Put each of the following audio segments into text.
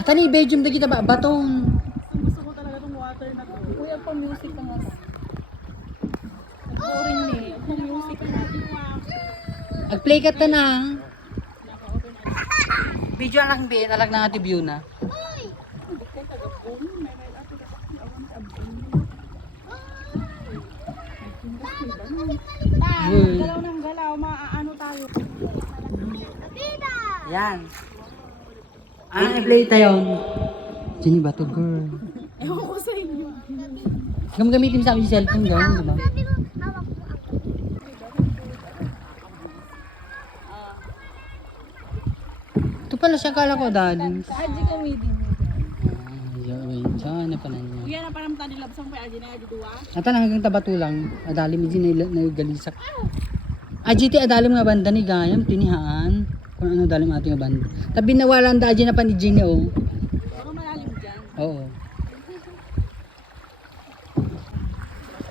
Ata ni Belgium da kita ba baton. Gusto ko talaga tong water na to. Kuya, pa music ka nga. Boring ni. Pa music ka nga. Ag-play ka ta na. Video anak bi talag na ati view na. Galaw ng galaw, maaano tayo. Yan. Ano i-play tayo? Sini ba to girl? Ewan ko sa inyo. Gamitin sa akin yung cellphone girl, di ba? Ito pala siya kala ko dali. Aji comedy. Diyan na pa na niya. Kuya na parang tani labsang pa aji na aji duwa. Ata na hanggang tabato lang. Adali mi din na galisak. Ajiti adalim nga banda ni Gayam tinihaan. Kung ano dalim ating nga banda. Tabi nawalan da aji na pa ni Gini oh. Baka malalim dyan. Oo.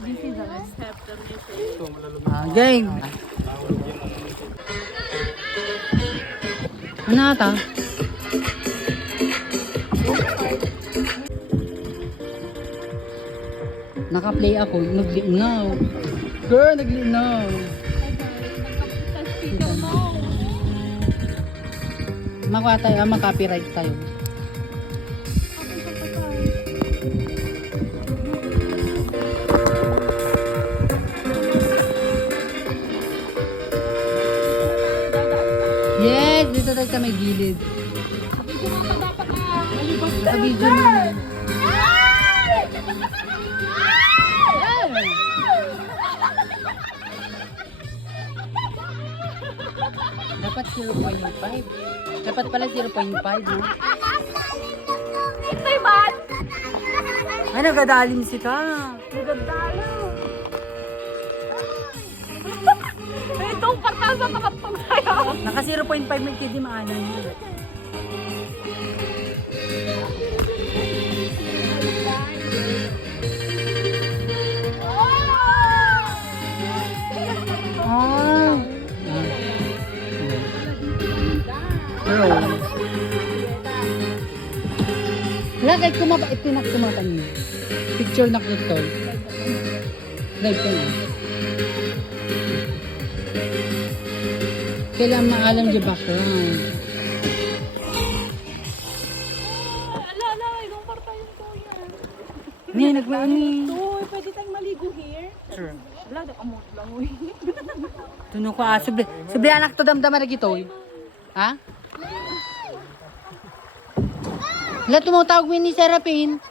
This is the next step to music. Game. Ano ata? Naka-play ako, naglinaw. Girl, naglinaw. Makuha tayo, maka-copyright tayo. Yes, dito tayo sa may gilid. Video mo pa dapat na. Alibas Sa video na. Dapat 0.5. Dapat pala 0.5. No? Ito ba? Ay, nagadalim si ka. Nagandalo. Itong partasa takatong tayo. Naka 0.5 may kidi maano niya. Ah. Pero wala kahit kumapa, ito na kumapa niyo. Picture na ito. Live ka na. Kailangan maalam yung background. Ala, itong partay yung kuya. Ni, nagmaani. Uy, pwede tayong maligo here? Sure. Wala, nakamot lang uy. Tuno ko subli anak to damdaman na gito. Ha? Wala tumutawag mo ni Serapin.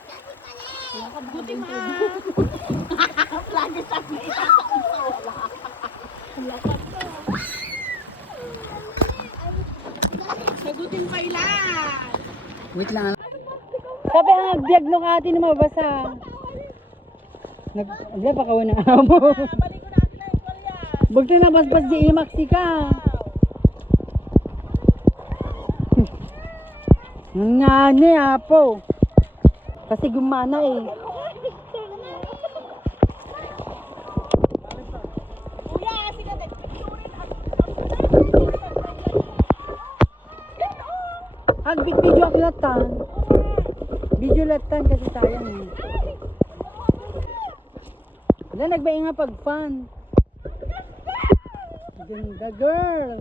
Buti ma. Lagi sa kita. Sagutin pa ilan. Wait lang. Sabi ang agbyag nung atin na mabasa. Agbyag baka wala mo. Balik ko natin na equal yan. Bagto na basbas di imaksi ka. Nga ni apo. Kasi gumana eh. Kuya, sige natin. Hagbit video ako latan. Video latan kasi sayang eh. Wala nagbaing nga pag fun. Ganda girl.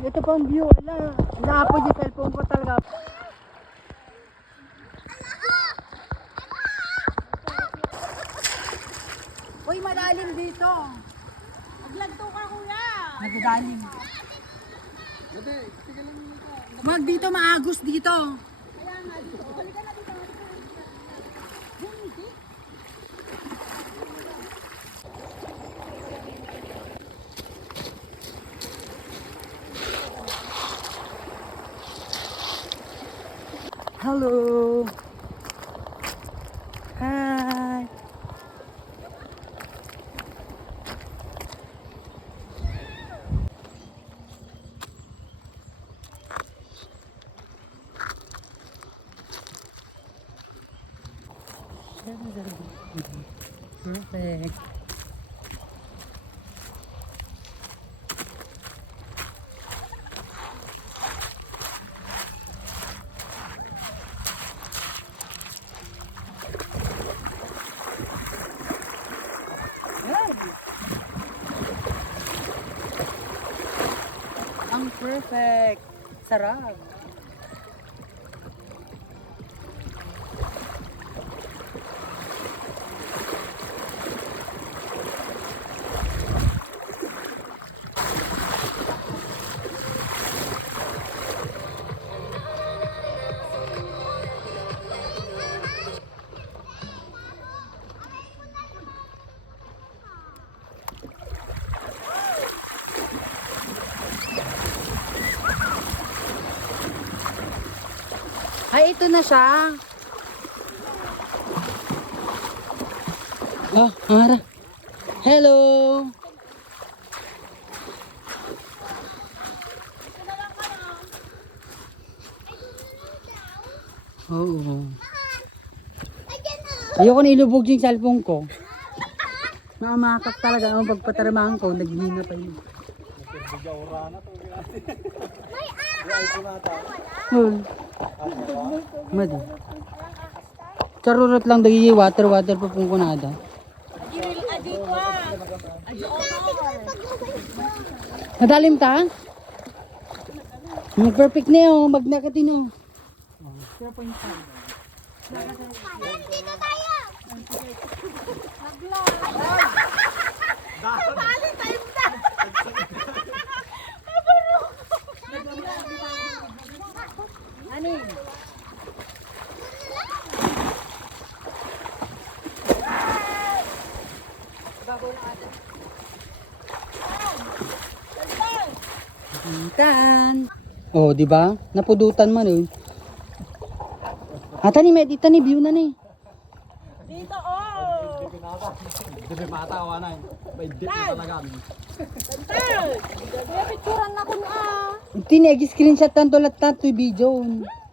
Ito pa ang view. Ala, naapod yung cellphone ko talaga. Uy, malalim dito. Maglagto ka kuya. Nagdadalim. Wag dito, maagos dito. Hello. Hi. Perfect. Perfect. Sarap. Ay, ito na siya. Ah, Mara. Hello. Oo. Ayoko na ilubog yung cellphone ko. Nakamakak talaga. Ang pagpataramahan ko, naghihina pa yun. Madi. Charurot lang dagi water pa pong kunada. Madalim ta? Mag perfect na yun, magnakatino. Dito tayo! Nabali tayo na! Anin? Babaw na ata. Pudutan. Oh, di ba? Napudutan man eh. Ata ni medita ni view na ni. Dito, oh! Hindi matawa na. May dip na talaga. Tantay! May picturean na ko na. Tinegi screenshot tanto lahat to video.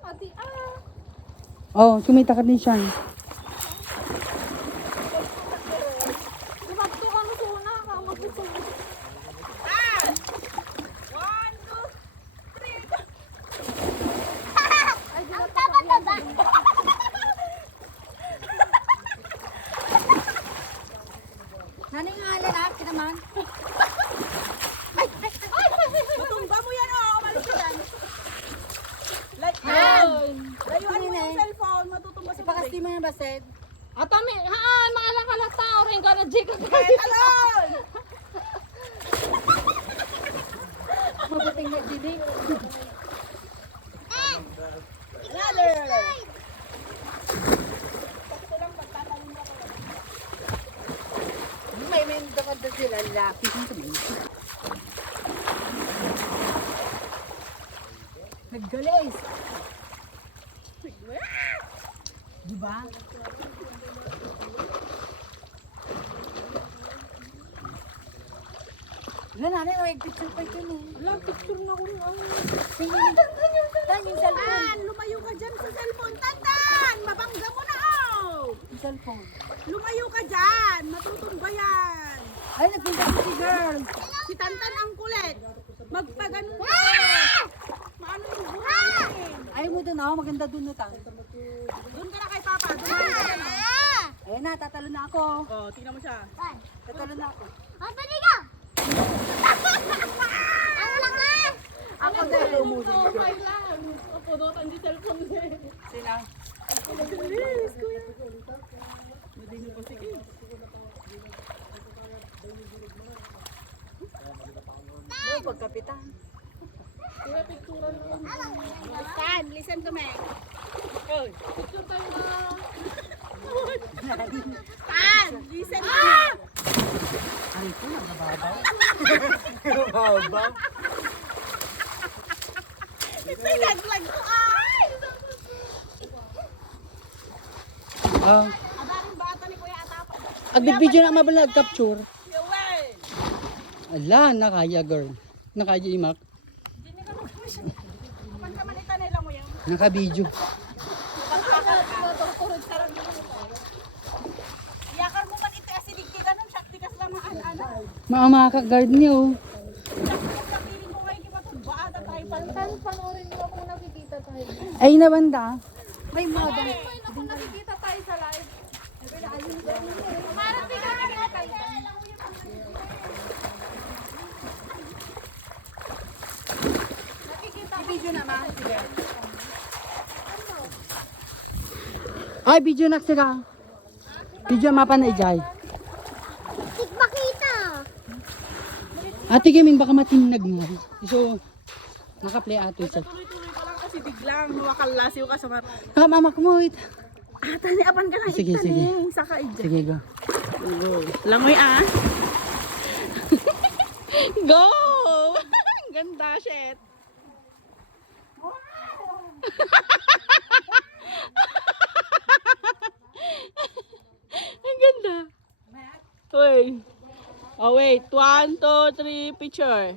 Ati, Oh, kumita ka din siya. Lumagto ka na suna ka. Magbuto. Ang taba-taba! Nani nga alala, kinaman? Matumba mo yan, oh! Malupitan. Like yan! Layuan mo yung cellphone, matutumba sa Pakasti mo yan, Baset. Atami, haan! Mga nakalata! Orin ka na, Jika. Talon! Mabuting na dinig. May mendo ka doon sila, laki dito. Naggalis. Diba? Wala na, may picture pa ito eh. Wala, picture na ko na. Tan, yung cellphone. Tan, lumayo ka dyan sa cellphone. Tantan! Mabangga mo na, oh! Yung cellphone. Lumayo ka dyan! Matutumba yan! Ay, nagpunta ko si girl. Si Tantan ang kulit. Magpagano ka. Maano yung buhangin. Ayaw mo dun ako, maganda dun no, Tan. Doon ka na kay Papa. Doon ka na. Ayun na, tatalo na ako. Oh, tingnan mo siya. Tatalo na ako. Ang panigaw! Ang lakas! Ako dahil umuwi. Okay lang. Pudutan di cellphone niya. Sina? Bilis, kuya. Hindi mo pa sige. Ano, pagkapitan. Kuya, picturean mo. Tan, listen to me. Oy, picture tayo na. Tan, listen to me. Ay, ito, nagbabaw. Mabaw. Ito'y naglag ko. Ay! Ah, Adaring bata ni Kuya Atapa. agbibideo na mabala nag-capture. Yowel! Ala, nakaya girl. Nakaya imak. Kapag ka manita nila mo yan. Naka-video. Iyakar mo man ito kasi digdi ka nun. Shakti ka lang mga ano. Maamaka guard niyo. Sakiling ko kayo kipatumba. Ata tayo pa. Panoorin mo kung nakikita tayo. Ay, nabanda. May moda. Kung nakikita tayo sa live. Marami ka na natin. Video na, ma. Sige. Ay, video na sila. Video mapa na ijay. Makita. Ate gaming baka matinag nga. So, naka-play ato siya. Tuloy-tuloy ka lang kasi biglang makalasiw ka sa mata. Mama ko mo, wait. Tani, apan ka na Sige, sige. Saka ija. Sige, go. Langoy ah. Go! Ganda, shit. Ang ganda. Wait. Oh, wait. 1, 2, 3, picture.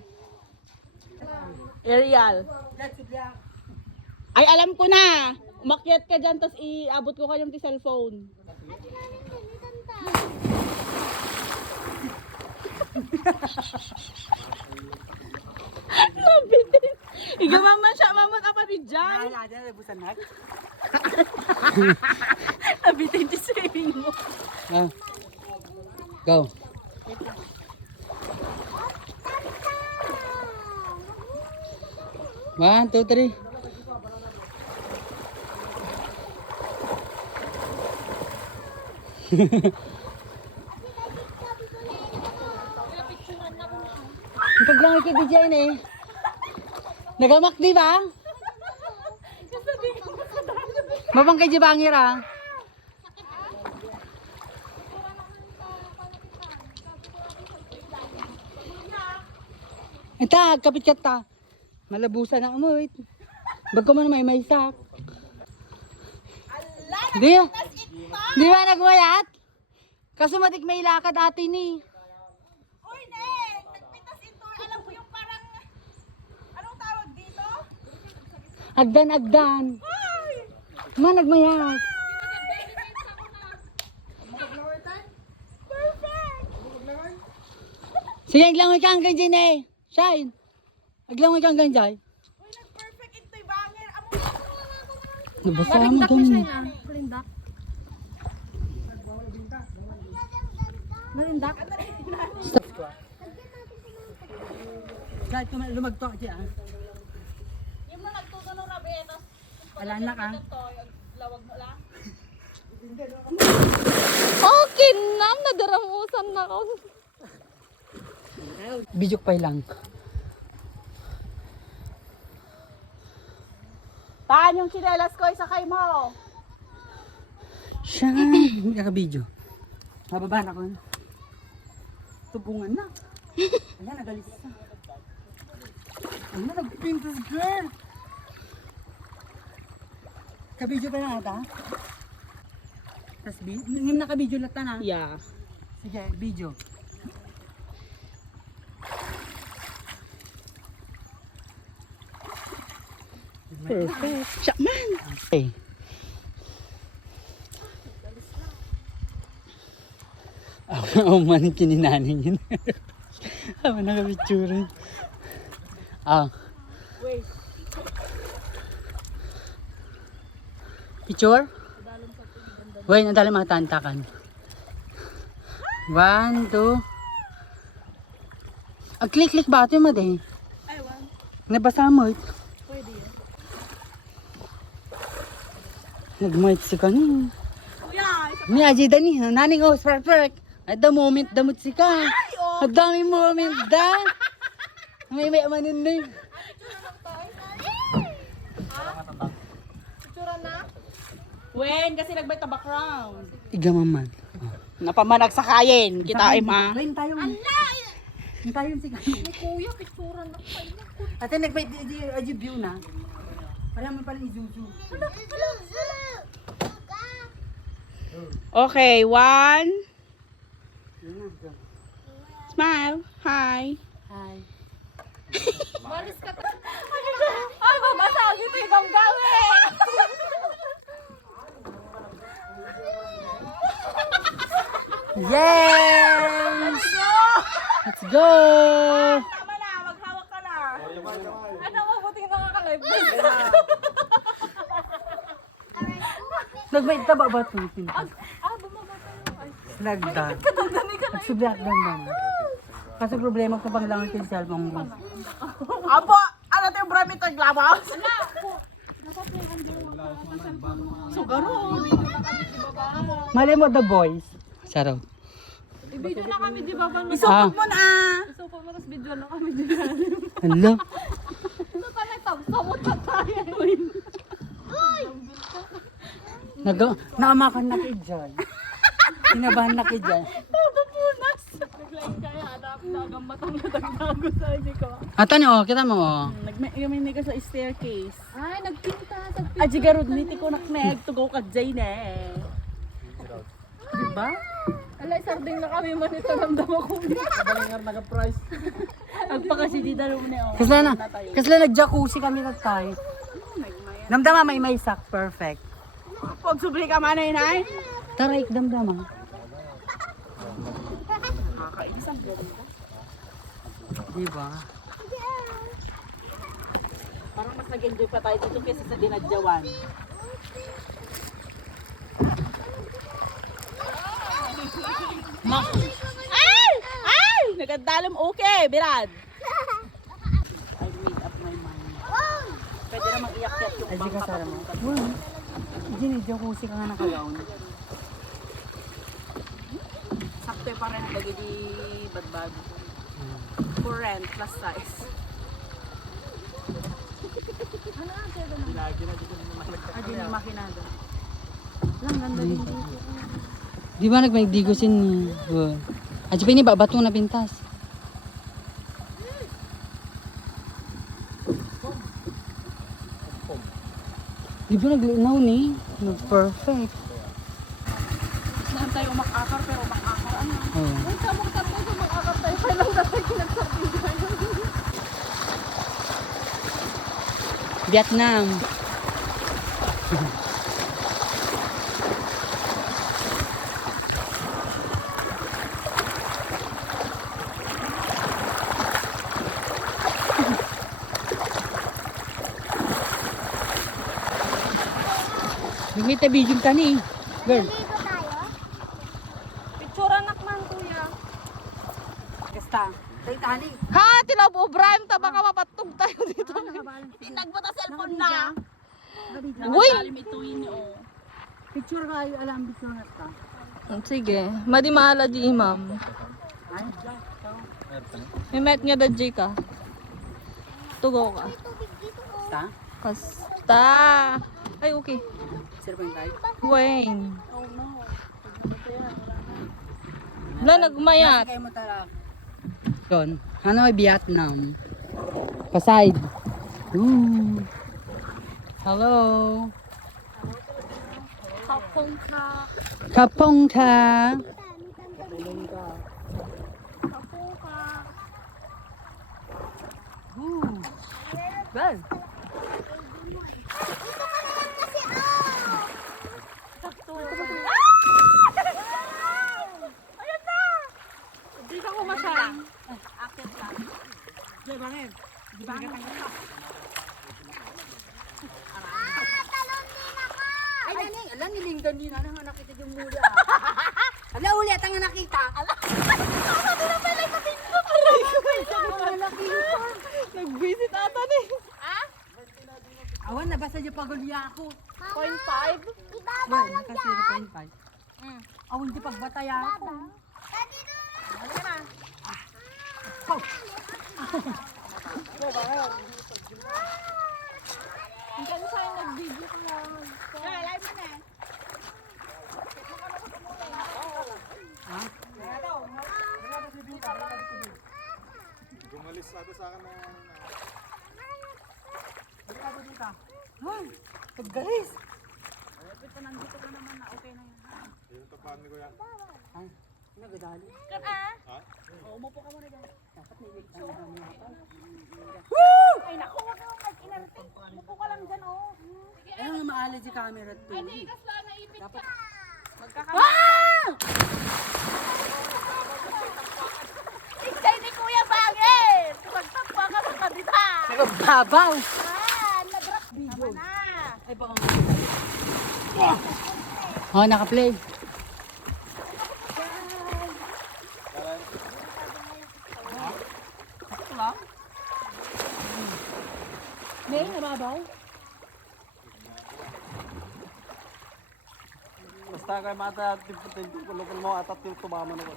Aerial. Ay, alam ko na. Umakyat ka dyan, tapos iabot ko kayong cellphone. Nabitin. Igamaman siya, mamot apa ni Jan. Nabitin di swimming mo. Ah. Go. One, two, three. Ipag lang ikit di dyan eh. Nagamak di ba? Mabang kay Jibangir ah. Ita, kapit ka ta. Malabusan ang amoy. Bago man may sak. Di ba nagmayat? Kasumatik may lakad atin eh. Uy, Neng! Nagpitas ito. Alam ko yung parang... Anong tawag dito? Agdan. Man, nagmayat. Sige, aglangoy ka hanggang dyan eh. Shine. Aglangoy ka hanggang dyan. Uy, nag-perfect ito'y bangir. Amo Nabasa mo doon. Malindak. Malindak? Kahit kung lumagto siya. Yung mga nagtuto ng rabetos. Wala na ka. Lawag mo lang. Okay na, nadaramusan na ako. Bijuk pa lang. Taan yung chinelas ko, isakay mo. Siya. Hindi ka video. Mababa na ko. Tubungan na. Wala, nagalis na. Ano, nagpintas girl. Kabidyo ka na ata? Tas ngayon nakabidyo lata na. Yeah. Sige, video. Perfect. Siya man. Okay. Ako man kininanin yun. Ako nakabitsura. Wait. Picture? Wait, ang dali mga tantakan. 1, 2. Ang click-click ba ito yung madi? Ay, one. Nabasa mo ito. Pwede yan. Nag-might si kanin. Kuya, Ni Aji Dani, naning oh, perfect. At the moment, damot si ka. At dami moment da. May manin na yun. Wen, kasi nagbay ta background. Igamaman. Napamanag sa kayen. Kita ay ma. Wait, tayo. Tayo si kanin. Kuya, picturean na kayo. Ate, nag-bait di view na. Para mo pala izuzu. Okay, 1. Smile. Hi. Hi. Malis ka ta. Ay, babasag ito yung gawin. Yes! Let's go! Tama na, maghawak ka na. Ano, mabuting nakaka-live. Nag-bait ka ba ba ito? Bumaba tayo. Nagdag. Nagsubyak lang. Kasi problema ko pang lang yung cellphone mo. Apo, natin yung bramit naglabas. Sugaro. Mali mo the boys. Sarap. I-video na kami, di ba? Isupot mo na. So, pamatas video na kami, di ba? Hello. Ano ka na ito? Samot na tayo. Naamakan na kayo dyan. Kinabahan na kayo dyan. Todo punas. Nag-like kaya, hanap na gamatang natagdago sa hindi ko. Atan oh, kita mo oh. Nagmay ka sa staircase. Ay, nagpinta. Aji garod niti ko nakneg to go ka Jane eh. Diba? Alay, sarding na kami man ito. Ramdam ako. Balingar nag-price. Agpakasidi dalo mo na. Kasla nag-jacuzzi kami na tayo. Damdama may sak, perfect. Pag subli ka man eh, nay. Tara, damdama. Nakakainis ang ganda. Diba? Parang mas nag-enjoy pa tayo dito kaysa sa dinadyawan. Ay! Ay! Nagadalam okay, Birad. I made up my mind. Pwede namang iyak-iyak yung Ay, di ka bangka sara mo. papunta. Hindi, jacuzzi ka nga nakagaon. Sakto pa rin lagi di badbag. For rent plus size. Adi ni makinado. Lang ganda din dito. Di ba nagmagdigosin ni? Aji pa ini bato na pintas. Di ba naglinaw ni? Perfect. Saan tayo umakakar pero umakakar ano? Oh. Uy, kamong tatlo sa mga akatay. Kailang na tayo kinagsartin. Vietnam. Lumita bijig ka ni. Girl. Picture anak man, kuya. Kasta. Titanic. Ha, tilab Brian, ta baka mapatog tayo dito. Nagbata cellphone na. Uy! Limituin oh. Picture ka, alam picture na ta. Sige, madi maala di imam. May met nga dadji ka. Tugo ka. Ta? Kasta. Ay, okay. Sir pa yung tayo? Wayne. Wala, nagmayat. Kayo mo tala. Yun. Hanoi, Vietnam. Paside. Ooh. Hello. Kapong ka. Kapong ka. Kapong ka. Ooh. Well. Sakto. Ayan na! Hindi ka kumasyang. Akit lang. Diyan ba ngayon? Di ba nga Ay, nani, alam nilinggan din na nga nakita yung mula. Ala, uli at ang nakita. Ala, Nag-visit ata ni. awan, nabasa niya pagulya ako. 0.5? Well, kasi 0.5. Awan, di pagbataya ako. Ang kanya sa'yo nag-video ko lang. Live mo na. Gumalis ata sa akin na... Ay, paggalis. Ito nandito ka naman na okay na yun. Yung tapahan ni Kuya. Ay, nagadali. Ha? Umupo ka muna dyan. Dapat niligtan na kami ako. Ay naku, huwag kang mag-inarte. Umupo ka lang dyan oh. Ayaw nga maalad si camera to. Dapat, Tigday ni Kuya Bangin! Magtakpa ka sa kanita! nagbabaw. Nag-rock video na! Ay, baka oh, naka-play. May nababaw? Basta kay mata timpul mo atat tumama na ko.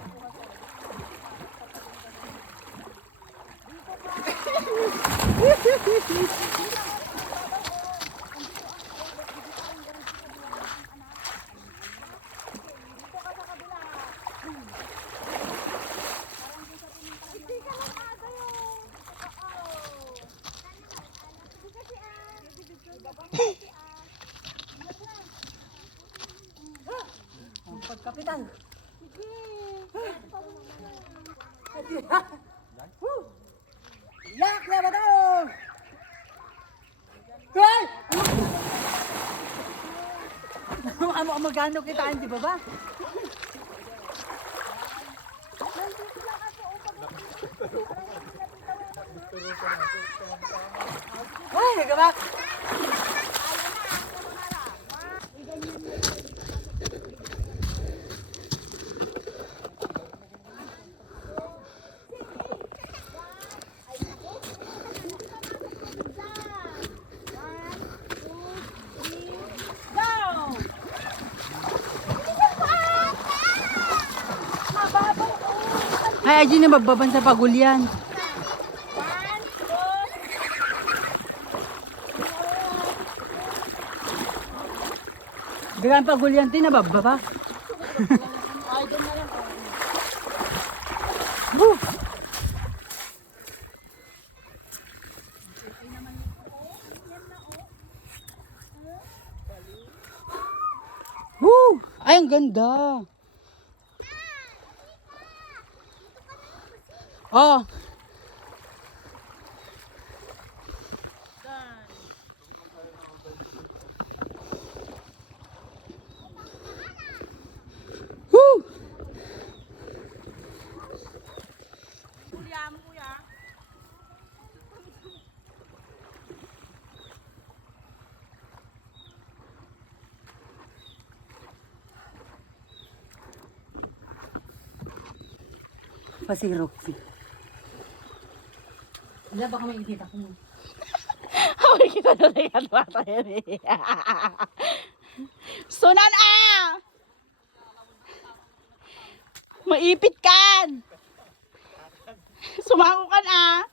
Kapitan. Yak na ba to? Hoy! Magano kitaan, di ba ba? Hoy, nagabak! Ay, Aji na magbaban sa pagulyan. Bilang pagulyan din, nababa pa. Woo! Woo! Ay, ang ganda. Oh. Woo! Kuya mo, kuya. Pasirok. Wala, baka may ikita ko. Ay, kita na yan. Bata yan eh. Sunan ah! Maipit kan! Sumango kan ah!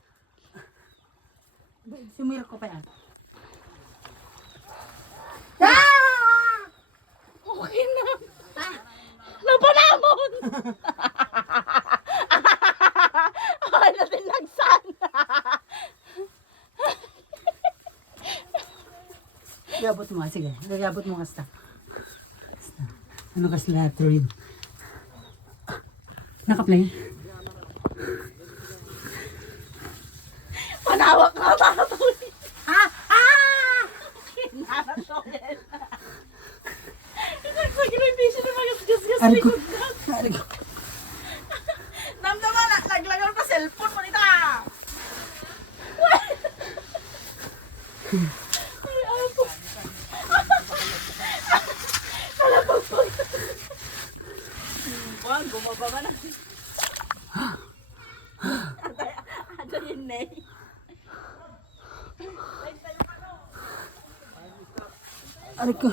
Sumirok ko pa yan. Okay na. Napanamon! Ay, natin nagsan. Gabot mo, sige. Gabot mo kasta. Ano kasi latrine? Nakaplay? Panawak na baboy. Ah! Ah! Kinaratoyan. Nagsagripisyo na magasgas-gas Ari ko. likod na. Ari ko. Namdaman, naglagal pa cellphone mo nita. Ay, ako. Kalabog po. Buwan, bumaba ba na? Ano yun, Nay? Ari ko.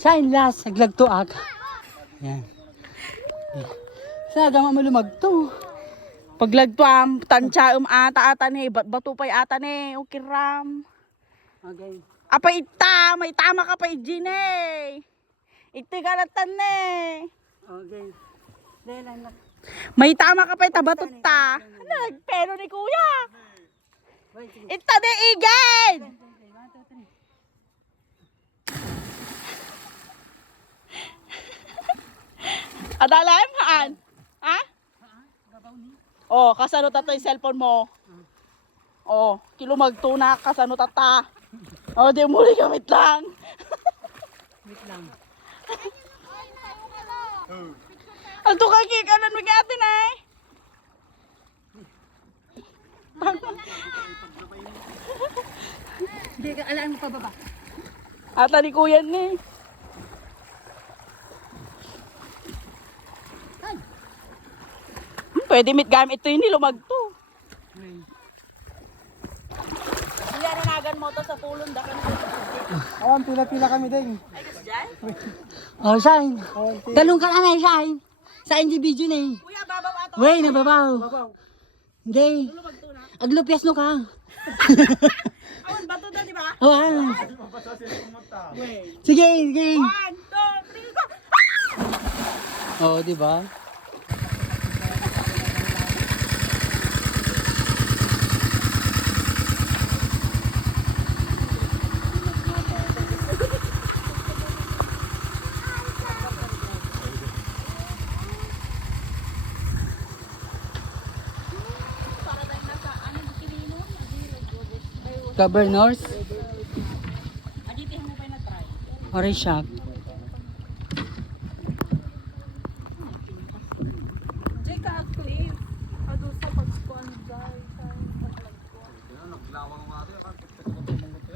Sign last, naglagtuag. Yan. Sa gama mo lumagto. Paglagto am tansya ata ni bato pay ata ni okay ram. Okay. Apa ita may tama ka pa ijine. Iti galatan ne. Okay. Lelan lang. May tama ka pa tabatot ta. Nagpero ni kuya. Ita de igen. Adalam haan? Ha? Oh, kasano tato yung cellphone mo? Oh, kilo magtuna ka sa nutata. Oh, di muli gamit lang. Wait lang. Alto ka kikanan mo atin ay. Hindi ka, alaan mo pa baba. Ata ni kuya ni. Pwede mit gamit ito yun lumagto. Hindi nagan mo to sa pulon da ka Awan, pila-pila kami din. Ay, kasi dyan? Oh, Shine. Talong ka na Shine. Sa individual na eh. Kuya, babaw ato. Wey, nababaw. Hindi. Lumagto na. Aglupias no ka. Awan, bato na, di ba? Oh, ah. Wait. Sige, sige. 1, 2, 3, go! Oh, di ba? Governors? Orange shop. Jay ka clip. Ado sa pagkuan dai.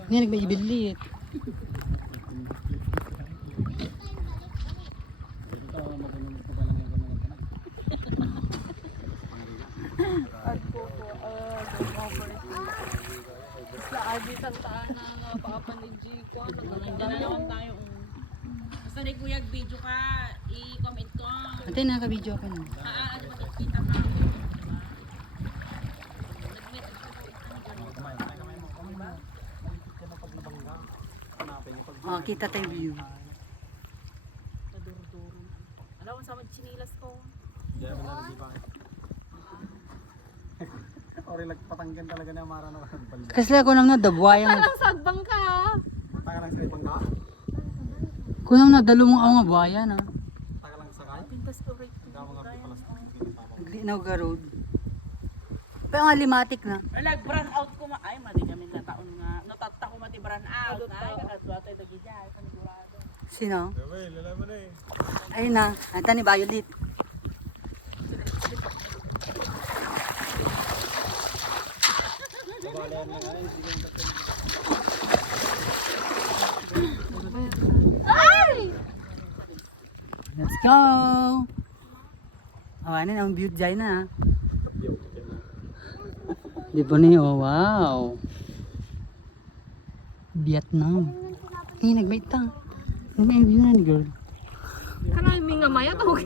Hindi, nagmaibilit. Sa agi sang taan na papapanigi ko. Naman tayo. Basta rin kuya video ka, i-comment ko. Ate, naka-video ka na. Ano makikita ka. Oh, kita tayo view. Alam mo sa chinilas ko. Diyan mo na nag-iba. Ori nagpatanggan talaga na mara na balda. Kasi ako naman na dabuhay ang... Parang sagbang ka. Taka lang sa ibang ka. Kung naman na dalo mong ako mabuhaya na. Taka lang sakay. Pintas ko rin. Hindi mo nga pipalas. Naglinaw ka road. Pero nga limatic na. Nag-brand out ko ma... Ay, mali kami na taon nga. Natatta ko mati brand out. Ay, kakatwa tayo nagigyan. Panigurado. Sino? Gawin, lalaman na eh. Ayun na. Anta ni Violet. Babalayan lang ay. Hindi yung tatlo. Let's go! Oh, ano na, ang beauty dyan na. Di ba niyo? Oh, wow! Vietnam. Eh, nagbait ta. Ano na yung view na ni girl? Karaming nga maya to.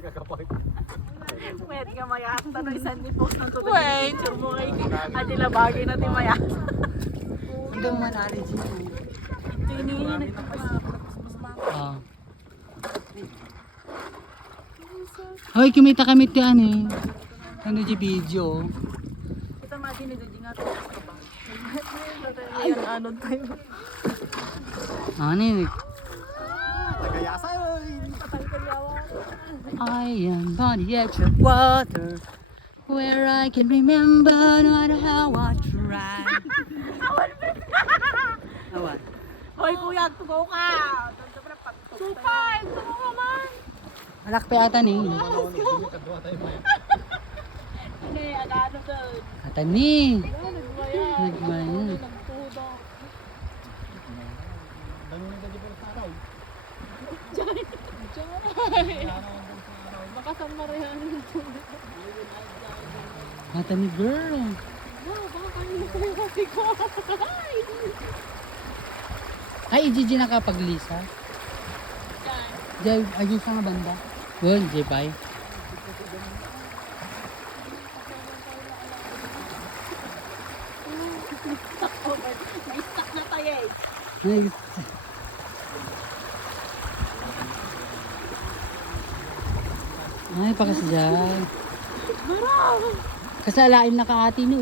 Kakapay. Pwede ka mayata na isang post ng tuloy. Wait! Mo ay adila bagay na ti mayata. Hindi mo man allergy na. Ito ini Ah. Hoy, kumita kami ti ano eh. Ano di video? kita mati ni Dodi nga to. Ayan ano tayo. Ano eh. Tagayasa eh. I am on the edge of water where I can remember no matter how I try. Awan. Hoy kuya, tugaw ka. Supay! Tumo ka man! Alak pa ata ni. Hindi, agano doon. Ata ni. Nagmaya. Nagmaya. Nagtudo. Dami na dyan pero sa araw. Baka sa marihan. Ata ni girl. Wow, baka kanina ko yung kasi ko. Ay, Gigi nakapaglisa. Jay, ayun sa nga banda. Well, Jay, bye. May stuck na tayo eh. Ay, ay pakas dyan. Kasalain na kaati ni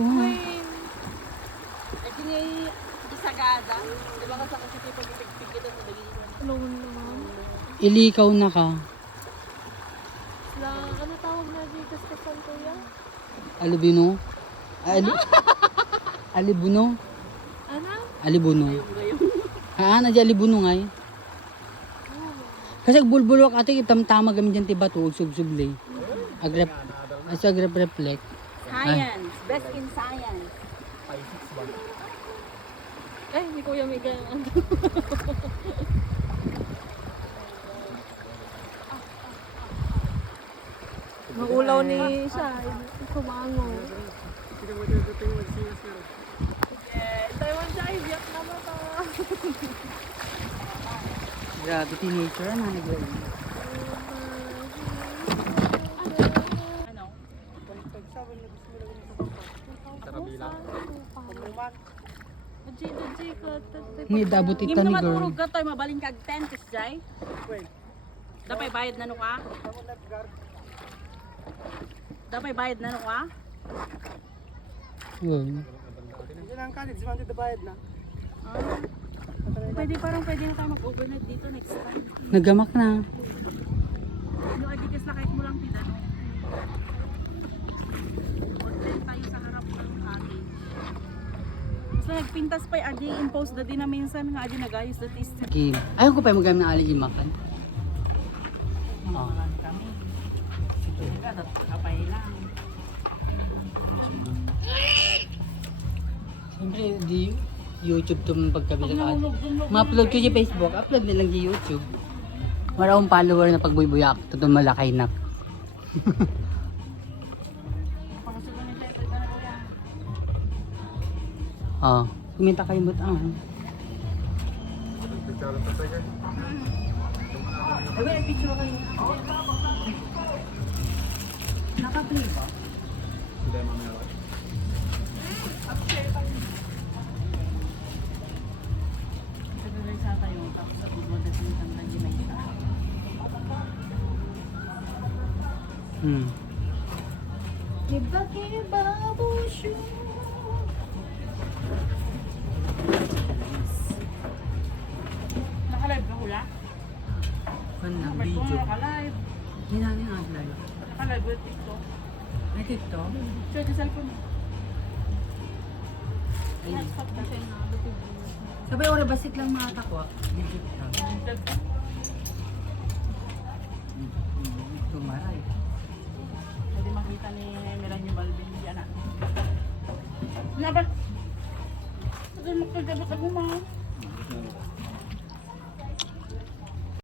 Kasi nga isagada. Di ba ka sa kasi pag ipigpig kita sa daging ko. Tulungan naman. Ilikaw na ka. Ano tawag na dito sa Santoya? Alubino? Ali, alibuno. Ano? Alibuno. Haan, aja alibuno nga eh. Kasi bulbulok ate, tama kami dyan tiba to, sub-sublay. Agrep, asa agrep reflect. Science. Best in science. Eh, ni Kuya Miguel. Magulaw ni siya. Kumango. Taiwan siya, ibiyak naman to. Grabe, teenager na nagawin. Ano? Karabila. Dudji ko. Ni dabot ita Ngim ni naman girl. urog ka to, mabaling kag 10, tis Jai. Dapay bayad na no ka? Dapay bayad na no ka? Wow. Pwede na tayo mag-overnight dito next time. Nagamak na. Yung adikas na kahit mo lang pinano. Order tayo sa harap ng atin. So nagpintas pa yung adi impose na din na minsan nga adi nagayos na taste. Game. Ayaw ko pa yung magamit ng aligi makan. Oh. Kami. Ito kapay lang. Siyempre, di YouTube to mong pagkabila ka. Ma-upload ko sa Facebook, upload nilang sa YouTube. Wala akong follower na pagbuy-buyak. Ito malakay na. Oh, kumita kayo ba't Ay, wala picture kayo. Naka-play ba? Hindi, mamaya ako. Nagagay sa tayo, tapos sa Google na sinitang lagi na isa. Kiba-kiba, busyo. Naka-live ka hula? Kan na, Ba't ko video. naka-live? Hindi na nga live. Naka-live with TikTok. May TikTok? Show the cellphone. Ayun. Hotspot na siya na. Sabay ora basit lang mga takwa. Legit lang. Tumaray. Pwede makita ni Miranyo Balvin diyan na. Nabat! Pwede makagabot ako ma.